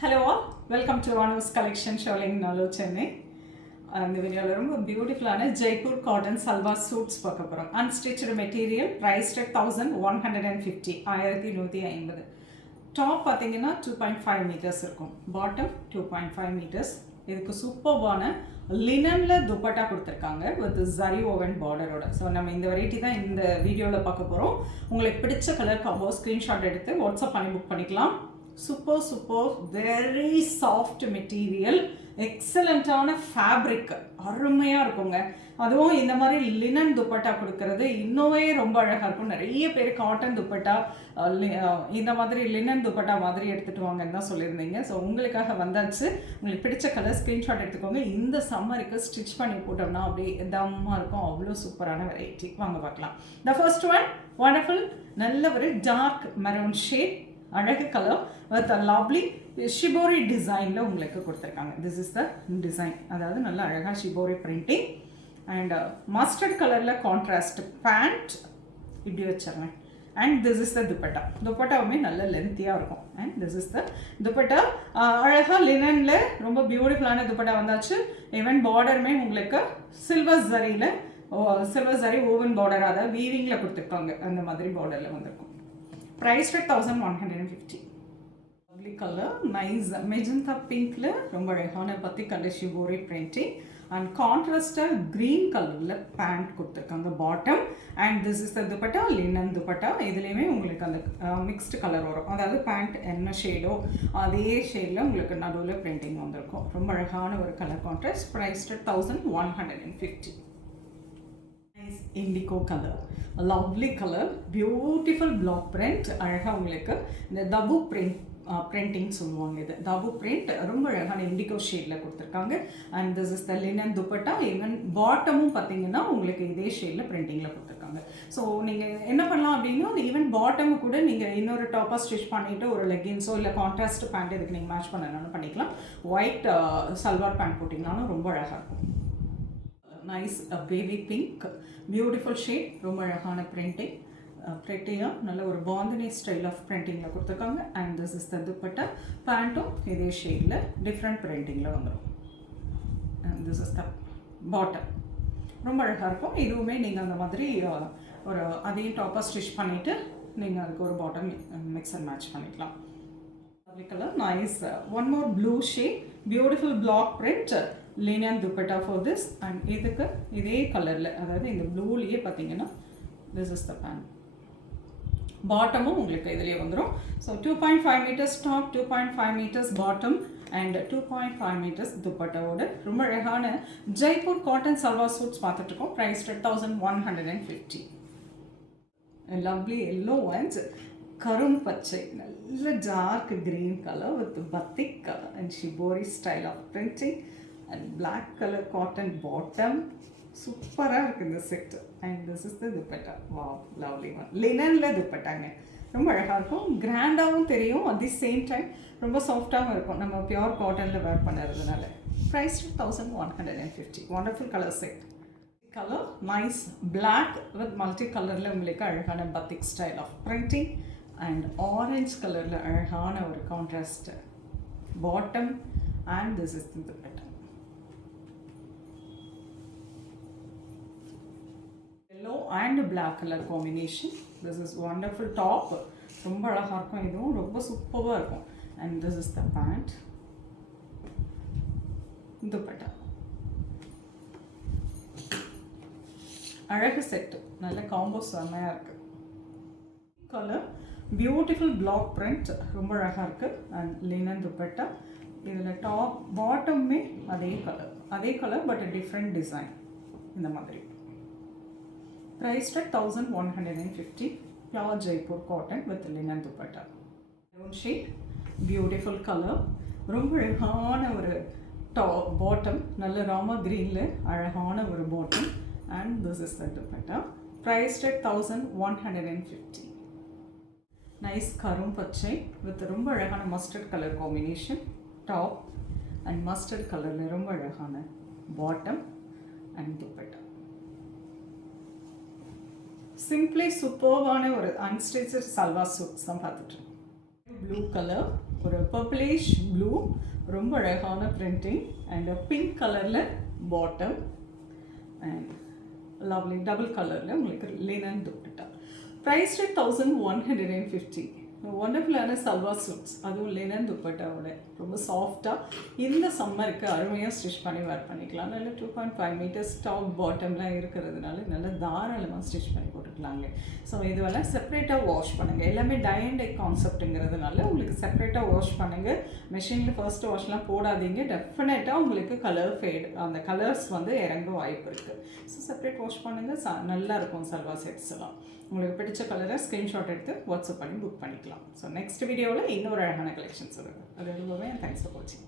Hello all, welcome to Anu's collection showing Nalu Chennai. இந்த வீடியோவில் ரொம்ப பியூட்டிஃபுல்லான ஜெய்ப்பூர் காட்டன் சல்வார் சூட்ஸ் பார்க்க போகிறோம். அன்ஸ்டிச்சடு மெட்டீரியல், ப்ரைஸ் அட் 1150, 1150. டாப் பார்த்தீங்கன்னா 2.5 மீட்டர்ஸ் இருக்கும், பாட்டம் 2.5 மீட்டர்ஸ். இதுக்கு சூப்பர்வான லினனில் துப்பட்டா கொடுத்துருக்காங்க வித் ஜரி ஓவன் பார்டரோட. ஸோ நம்ம இந்த வெரைட்டி தான் இந்த வீடியோவில் பார்க்க போகிறோம். உங்களுக்கு பிடிச்ச கலர் காம்போ ஸ்க்ரீன்ஷாட் எடுத்து வாட்ஸ்அப் பண்ணி புக் பண்ணிக்கலாம். சூப்பர் வெரி சாஃப்ட் மெட்டீரியல், எக்ஸலண்ட்டான ஃபேப்ரிக், அருமையாக இருக்குங்க. அதுவும் இந்த மாதிரி லினன் துப்பட்டா கொடுக்கறது இன்னோவே ரொம்ப அழகாக இருக்கும். நிறைய பேர் காட்டன் துப்பட்டா இந்த மாதிரி லினன் துப்பட்டா மாதிரி எடுத்துகிட்டு வாங்கன்னு தான் சொல்லியிருந்தீங்க. ஸோ உங்களுக்காக வந்தாச்சு. உங்களுக்கு பிடிச்ச கலர் ஸ்க்ரீன்ஷாட் எடுத்துக்கோங்க. இந்த சம்மருக்கு ஸ்டிச் பண்ணி போட்டோம்னா அப்படியே தம்மாக இருக்கும். அவ்வளோ சூப்பரான வெரைட்டி. வாங்க பார்க்கலாம். த ஃபர்ஸ்ட் ஒன் வண்டர்ஃபுல், நல்ல ஒரு டார்க் மெரூன் ஷேட், அழகு கலர் வித் லவ்லி ஷிபோரி டிசைனில் உங்களுக்கு கொடுத்துருக்காங்க. திஸ் இஸ் த டிசைன், அதாவது நல்ல அழகாக ஷிபோரி பிரிண்டிங் அண்ட் மஸ்டர்ட் கலரில் கான்ட்ராஸ்ட் பேண்ட் இப்படி வச்சிடுறேன். And this is the dupatta. துப்பட்டாவுமே நல்ல லென்த்தியாக இருக்கும். And this is the dupatta. அழகாக லினனில் ரொம்ப பியூட்டிஃபுல்லான துப்பட்டா வந்தாச்சு. ஈவன் பார்டருமே உங்களுக்கு சில்வர் ஜரி ஓவன் பார்டர், அதாவது வீவிங்கில் கொடுத்துருக்காங்க. அந்த மாதிரி பார்டரில் வந்திருக்கும். Price at 1150. Lovely color, nice magenta pinkல ரொம்ப அழகான பத்தி கலர் ஷிபோரி பிரிண்டிங் அண்ட் கான்ட்ராஸ்டல் கிரீன் கலர்ல பேண்ட் கொடுத்துருக்காங்க bottom. And this is the dupatta, linen dupatta. இதுலேயுமே உங்களுக்கு அந்த மிக்ஸ்டு கலர் வரும், அதாவது பேண்ட் என்ன ஷேடோ அதே ஷேடில் உங்களுக்கு நடுவில் பிரிண்டிங் வந்திருக்கும். ரொம்ப அழகான ஒரு colour contrast. Price at 1150. Indigo colour, lovely colour, beautiful black print. அழகாக உங்களுக்கு இந்த தபு பிரிண்டிங் சொல்லுவாங்க. இது தபு பிரிண்ட் ரொம்ப அழகான இண்டிகோ ஷேடில் கொடுத்துருக்காங்க. And this is the linen dupatta. Even பாட்டமும் பார்த்தீங்கன்னா உங்களுக்கு இதே ஷேடில் பிரிண்டிங்கில் கொடுத்துருக்காங்க. ஸோ நீங்கள் என்ன பண்ணலாம் அப்படின்னா, ஈவன் பாட்டமு கூட நீங்கள் இன்னொரு டாப்பாக ஸ்டிச் பண்ணிவிட்டு ஒரு லெகின்ஸோ இல்லை கான்ட்ராஸ்ட் பேண்ட் இதுக்கு நீங்கள் மேட்ச் பண்ணணும்னு பண்ணிக்கலாம். ஒயிட் சல்வார் பேண்ட் போட்டிங்கனாலும் ரொம்ப அழகாக இருக்கும். Nice baby pink, beautiful shade, ரொம்ப அழகான பிரிண்டிங். ப்ரெட்டியாக நல்ல ஒரு பாந்தினி ஸ்டைல் ஆஃப் பிரிண்டிங்கில் கொடுத்துருக்காங்க. And this is the dupatta. பேண்ட்டும் இதே ஷேடில் டிஃப்ரெண்ட் பிரிண்டிங்கில் வந்துடும். And this is the bottom. ரொம்ப அழகாக இருக்கும். இதுவுமே நீங்கள் அந்த மாதிரி ஒரு அதையும் டாப்பாக ஸ்டிச் பண்ணிவிட்டு நீங்கள் அதுக்கு ஒரு பாட்டம் மிக்ஸ் அண்ட் மேட்ச் பண்ணிக்கலாம். Colour nice. One more blue shade, beautiful black print, linen dupatta for this. And இதுக்கு இதே கலரில், அதாவது இந்த ப்ளூலேயே பார்த்தீங்கன்னா திஸ் இஸ் த பேண்ட். பாட்டமும் உங்களுக்கு இதிலே வந்துடும். So 2.5 meters top, 2.5 meters bottom and 2.5 meters துப்பட்டாவோட ரொம்ப அழகான ஜெய்ப்பூர் காட்டன் சல்வார் சூட்ஸ் பார்த்துட்ருக்கோம். ப்ரைஸ் 1150. லவ்லி எல்லோ ஒன்ஸ், கரும் பச்சை, நல்ல dark green colour with batik colour and shibori style of printing and black colour cotton bottom. சூப்பராக இருக்குது இந்த set. And this is the dupatta. Wow, lovely one. லினனில் துப்பட்டாங்க, ரொம்ப அழகாக இருக்கும். கிராண்டாகவும் தெரியும், அட் தி சேம் டைம் ரொம்ப சாஃப்டாகவும் இருக்கும் நம்ம பியோர் காட்டனில் வேர் பண்ணுறதுனால. Price 1150. Wonderful colour set. Colour nice black with multi கலரில் உங்களுக்கு அழகான batik style of printing and orange கலரில் அழகான ஒரு contrast bottom. And this is the dupatta. Yellow and black colour combination. This is wonderful top, ரொம்ப அழகாக இருக்கும். இதுவும் ரொம்ப சூப்பராக இருக்கும். And this is the pant, dupatta. அழகு செட்டு, நல்ல காம்போ செம்மையாக இருக்குது. கலர் பியூட்டிஃபுல் பிளாக் பிரிண்ட், ரொம்ப அழகாக இருக்குது. And linen dupatta. இதில் டாப் பாட்டமுமே அதே கலர் பட் டிஃப்ரெண்ட் டிசைன் இந்த மாதிரி. Price 1150. Pure Jaipur cotton with linen dupatta. Maroon shade, beautiful colour, ரொம்ப அழகான ஒரு பாட்டம், நல்ல ராமா க்ரீனில் அழகான ஒரு bottom. And this is the dupatta. Priced at 1150. Nice karum pachai with romba alagana mustard color combination top and mustard color la romba alagana bottom and dupatta. Simply superb one or unstitched salwar suits. Blue color, ஒரு purplish blue, ரொம்ப அழகான printing and pink கலரில் bottom and lovely double கலரில் உங்களுக்கு linen dupatta. Price rate 1150. ஒண்டர்ஃபுல்லான salwar suits, அதுவும் linen துப்பட்டாவோட ரொம்ப சாஃப்டாக இந்த சம்மருக்கு அருமையாக ஸ்டிச் பண்ணி வேர் பண்ணிக்கலாம். நல்ல 2.5 மீட்டர்ஸ் டாப் பாட்டம்லாம் இருக்கிறதுனால நல்லா தாராளமாக ஸ்டிச் பண்ணி போட்டுக்கலாங்க. ஸோ இதுவெல்லாம் செப்பரேட்டாக வாஷ் பண்ணுங்கள். எல்லாமே டை அண்ட் டை கான்செப்ட்டுங்கிறதுனால உங்களுக்கு செப்பரேட்டாக வாஷ் பண்ணுங்கள். மிஷினில் ஃபர்ஸ்ட் வாஷ்லாம் போடாதீங்க. டெஃபினட்டாக உங்களுக்கு கலர் ஃபேட், அந்த கலர்ஸ் வந்து இறங்க வாய்ப்பு இருக்குது. ஸோ செப்பரேட் வாஷ் பண்ணுங்கள். நல்லாயிருக்கும் சல்வார் செட்ஸ் எல்லாம். உங்களுக்கு பிடிச்ச கலரை ஸ்க்ரீன்ஷாட் எடுத்து வாட்ஸ்அப் பண்ணி புக் பண்ணிக்கலாம். ஸோ நெக்ஸ்ட் வீடியோவில் இன்னொரு அழகான கலெக்ஷன்ஸ் வருது. அது ரொம்பவே தேங்க்ஸ் ஃபார் வாட்சிங்.